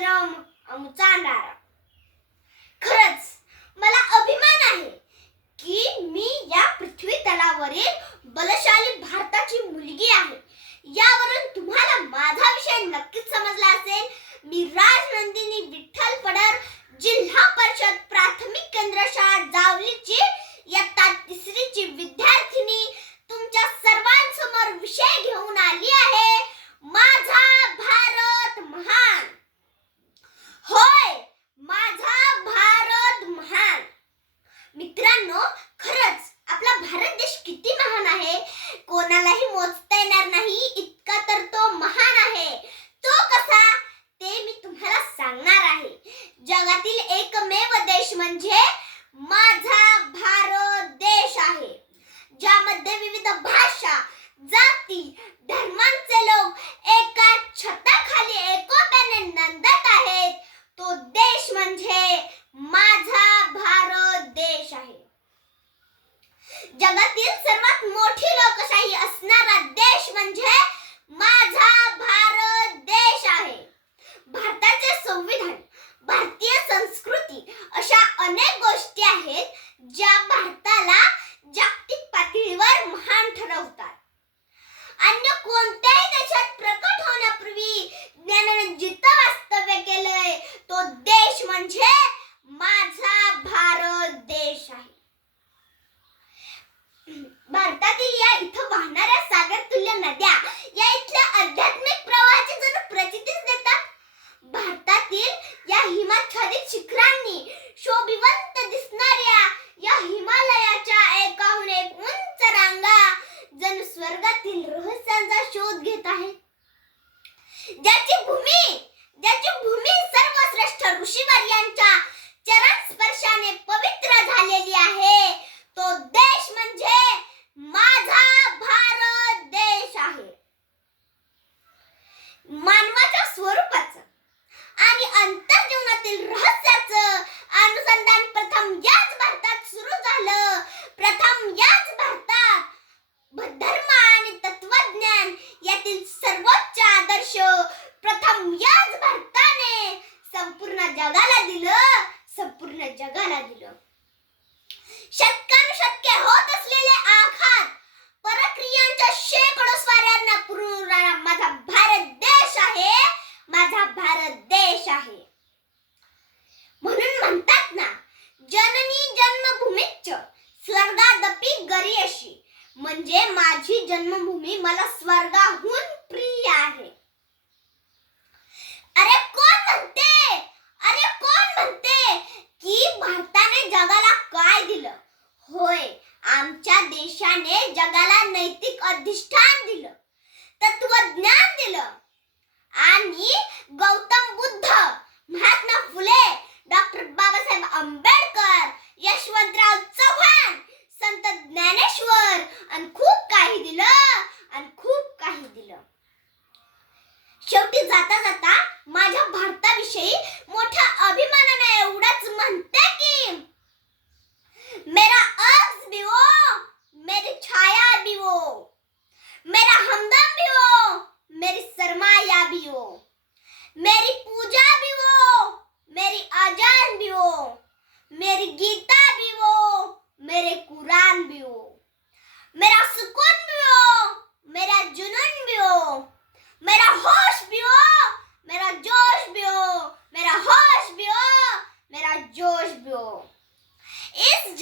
विक्रम आमचा नारा. मला अभिमान आहे की मी या पृथ्वी तलावरील बलशाली भारताची मुली Bence संपूर्ण जगाला दिलं. शतकानुशतके होत असलेले आघात परक्रियांच्या शेकडो स्वाऱ्यांना पुरवणारा माझा भारत देश आहे माझा भारत देश आहे. म्हणून म्हणतात ना जननी जन्मभूमीच स्वर्गादपी गरी अशी. म्हणजे माझी जन्मभूमी मला स्वर्गाहून प्रिय आहे. अरे कोण म्हणते? अरे कोण म्हणते? की भारतात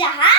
যাহা